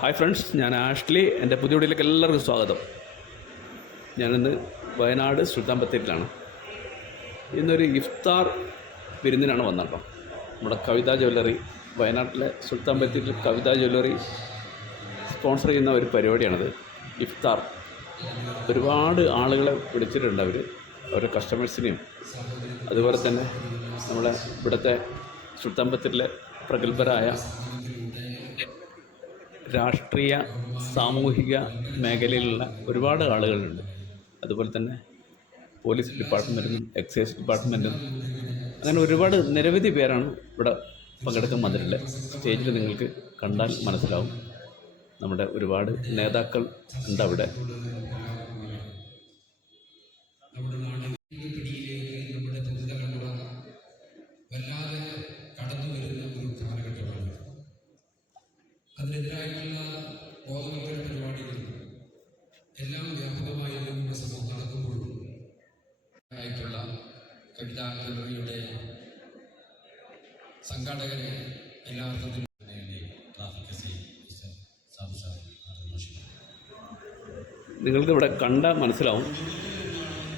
Hi friends ഞാൻ Ashley. എന്റെ പുതിയ വീട്ടിലേക്ക് എല്ലാവർക്കും സ്വാഗതം. ഞാനിന്ന് വയനാട് സുൽത്താൻ ബത്തേരിയിലാണ് ഇന്നൊരു ഇഫ്താർ വിരുന്നിനാണ് വന്നത് കേട്ടോ. നമ്മുടെ കവിതാ ജ്വല്ലറി വയനാട്ടിലെ സുൽത്താൻ ബത്തേരിയിൽ കവിത ജ്വല്ലറി സ്പോൺസർ ചെയ്യുന്ന ഒരു പരിപാടിയാണിത്. ഇഫ്താർ. ഒരുപാട് ആളുകളെ വിളിച്ചിട്ടുണ്ട് അവർ അവരുടെ കസ്റ്റമേഴ്സിനെയും അതുപോലെ തന്നെ നമ്മുടെ ഇവിടുത്തെ സുൽത്താൻ ബത്തേരിയിലെ പ്രഗത്ഭരായ രാഷ്ട്രീയ സാമൂഹിക മേഖലയിലുള്ള ഒരുപാട് ആളുകളുണ്ട്. അതുപോലെ തന്നെ പോലീസ് ഡിപ്പാർട്ട്മെന്റും എക്സൈസ് ഡിപ്പാർട്ട്മെന്റും അങ്ങനെ ഒരുപാട് നിരവധി പേരാണ് ഇവിടെ പങ്കെടുക്കാൻ വന്നിട്ടുള്ളത്. സ്റ്റേജിൽ നിങ്ങൾക്ക് കണ്ടാൽ മനസ്സിലാവും. നമ്മുടെ ഒരുപാട് നേതാക്കൾ ഉണ്ട് സംഘാടകരെ അർത്ഥത്തിലും ട്രാഫിക് എസ് ഐ കണ്ടാൽ മനസ്സിലാവും.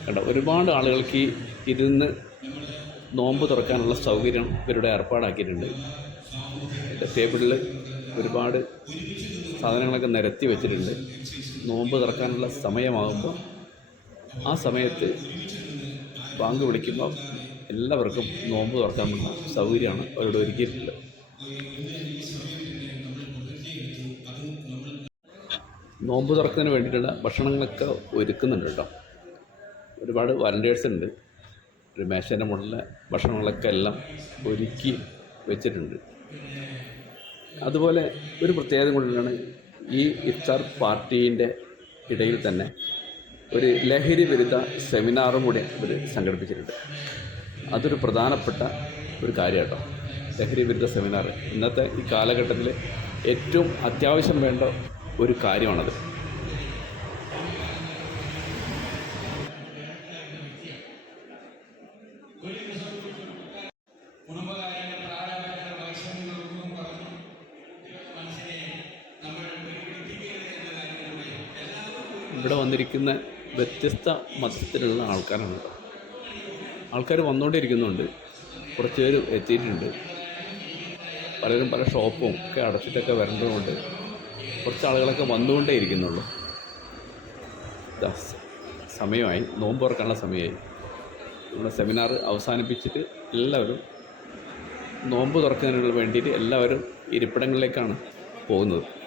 കണ്ട ഒരുപാട് ആളുകൾക്ക് ഇരുന്ന് നോമ്പ് തുറക്കാനുള്ള സൗകര്യം ഇവരുടെ ഏർപ്പാടാക്കിയിട്ടുണ്ട്. ടേബിളിൽ ഒരുപാട് സാധനങ്ങളൊക്കെ നിരത്തി വെച്ചിട്ടുണ്ട്. നോമ്പ് തുറക്കാനുള്ള സമയമാകുമ്പോൾ ആ സമയത്ത് ബാങ്ക് വിളിക്കുമ്പോൾ എല്ലാവർക്കും നോമ്പ് തുറക്കാൻ തുറക്കാനുള്ള സൗകര്യമാണ്. അവരോട് ഒരുക്കിയിട്ടുള്ളത് നോമ്പ് തുറക്കുന്നതിന് വേണ്ടിയിട്ടുള്ള ഭക്ഷണങ്ങളൊക്കെ ഒരുക്കുന്നുണ്ട് കേട്ടോ. ഒരുപാട് വളണ്ടിയേഴ്സ് ഉണ്ട്. ഒരു മേശേന്റെ മുകളിലെ ഭക്ഷണങ്ങളൊക്കെ എല്ലാം ഒരുക്കി വെച്ചിട്ടുണ്ട്. അതുപോലെ ഒരു പ്രത്യേകത കൊണ്ടാണ് ഈ ഇഫ്താർ പാർട്ടീന്റെ ഇടയിൽ തന്നെ ഒരു ലഹരി വിരുദ്ധ സെമിനാറും കൂടി അവർ സംഘടിപ്പിച്ചിട്ടുണ്ട്. അതൊരു പ്രധാനപ്പെട്ട ഒരു കാര്യം കേട്ടോ ലഹരി വിരുദ്ധ സെമിനാർ. ഇന്നത്തെ ഈ കാലഘട്ടത്തിൽ ഏറ്റവും അത്യാവശ്യം വേണ്ട ഒരു കാര്യമാണത്. ഇവിടെ വന്നിരിക്കുന്ന വ്യത്യസ്ത മതത്തിലുള്ള ആൾക്കാരാണ്. കേട്ടോ ആൾക്കാർ വന്നുകൊണ്ടിരിക്കുന്നുണ്ട് കുറച്ച് പേര് എത്തിയിട്ടുണ്ട്. പലരും പല ഷോപ്പും ഒക്കെ അടച്ചിട്ടൊക്കെ വരേണ്ടതുകൊണ്ട് കുറച്ച് ആളുകളൊക്കെ വന്നുകൊണ്ടേ ഇരിക്കുന്നുള്ളൂ. സമയമായി. നോമ്പ് തുറക്കാനുള്ള സമയമായി. നമ്മുടെ സെമിനാർ അവസാനിപ്പിച്ചിട്ട് എല്ലാവരും നോമ്പ് തുറക്കുന്നതിനുള്ള വേണ്ടിയിട്ട് എല്ലാവരും ഇരിപ്പിടങ്ങളിലേക്കാണ് പോകുന്നത്.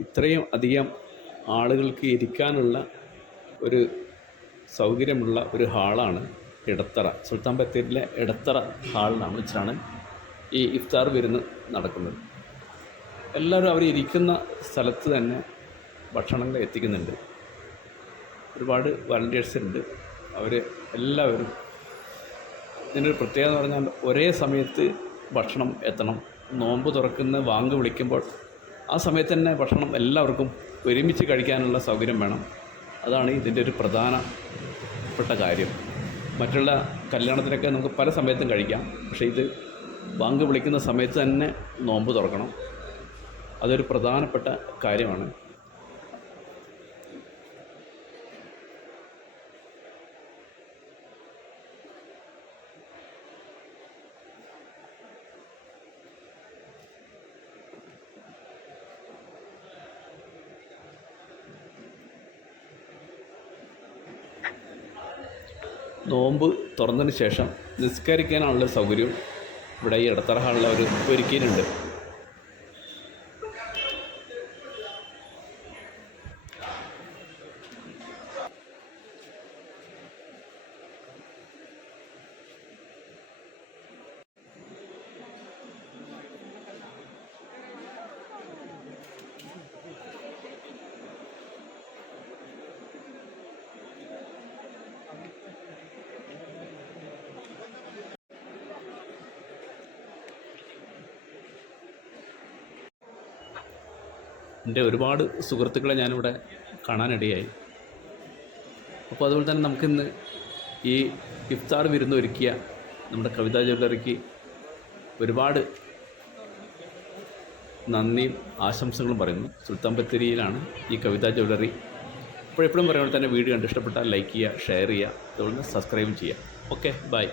ഇത്രയും അധികം ആളുകൾക്ക് ഇരിക്കാനുള്ള ഒരു സൗകര്യമുള്ള ഒരു ഹാളാണ് ഇടത്തറ സുൽത്താൻ ബത്തേരിയിലെ ഇടത്തറ ഹാളിലാണ് വെച്ചാണ് ഈ ഇഫ്താർ വിരുന്ന് നടക്കുന്നത്. എല്ലാവരും അവർ ഇരിക്കുന്ന സ്ഥലത്ത് തന്നെ ഭക്ഷണങ്ങൾ എത്തിക്കുന്നുണ്ട്. ഒരുപാട് വളണ്ടിയേഴ്സ് ഉണ്ട്. അവർ എല്ലാവരും ഇതിനൊരു പ്രത്യേകത എന്ന് പറഞ്ഞാൽ ഒരേ സമയത്ത് ഭക്ഷണം എത്തണം. നോമ്പ് തുറക്കുന്ന വാങ്ക് വിളിക്കുമ്പോൾ ആ സമയത്ത് തന്നെ ഭക്ഷണം എല്ലാവർക്കും ഒരുമിച്ച് കഴിക്കാനുള്ള സൗകര്യം വേണം. അതാണ് ഇതിന്റെ ഒരു പ്രധാനപ്പെട്ട കാര്യം. മറ്റുള്ള കല്യാണത്തിനൊക്കെ നമുക്ക് പല സമയത്തും കഴിക്കാം. പക്ഷേ ഇത് ബാങ്ക് വിളിക്കുന്ന സമയത്ത് തന്നെ നോമ്പ് തുറക്കണം. അതൊരു പ്രധാനപ്പെട്ട കാര്യമാണ്. നോമ്പ് തുറന്നതിന് ശേഷം നിസ്കരിക്കാനുള്ള സൗകര്യം ഇവിടെ ഈ ഇടത്തറ ഹാളിൽ അവർ ഒരുക്കിയിട്ടുണ്ട്. എന്റെ ഒരുപാട് സുഹൃത്തുക്കളെ ഞാനിവിടെ കാണാനിടയായി. അപ്പോൾ അതുപോലെ തന്നെ നമുക്കിന്ന് ഈ ഇഫ്താർ വിരുന്ന് ഒരുക്കിയ നമ്മുടെ കവിതാ ജ്വല്ലറിക്ക് ഒരുപാട് നന്ദിയും ആശംസകളും പറയുന്നു. സുൽത്താൻ ബത്തേരിയിലാണ് ഈ കവിതാ ജ്വല്ലറി. അപ്പോഴെപ്പോഴും പറയുമ്പോൾ തന്നെ വീഡിയോ കണ്ട് ഇഷ്ടപ്പെട്ടാൽ ലൈക്ക് ചെയ്യുക ഷെയർ ചെയ്യുക അതുപോലെ സബ്സ്ക്രൈബ് ചെയ്യുക. Okay bye.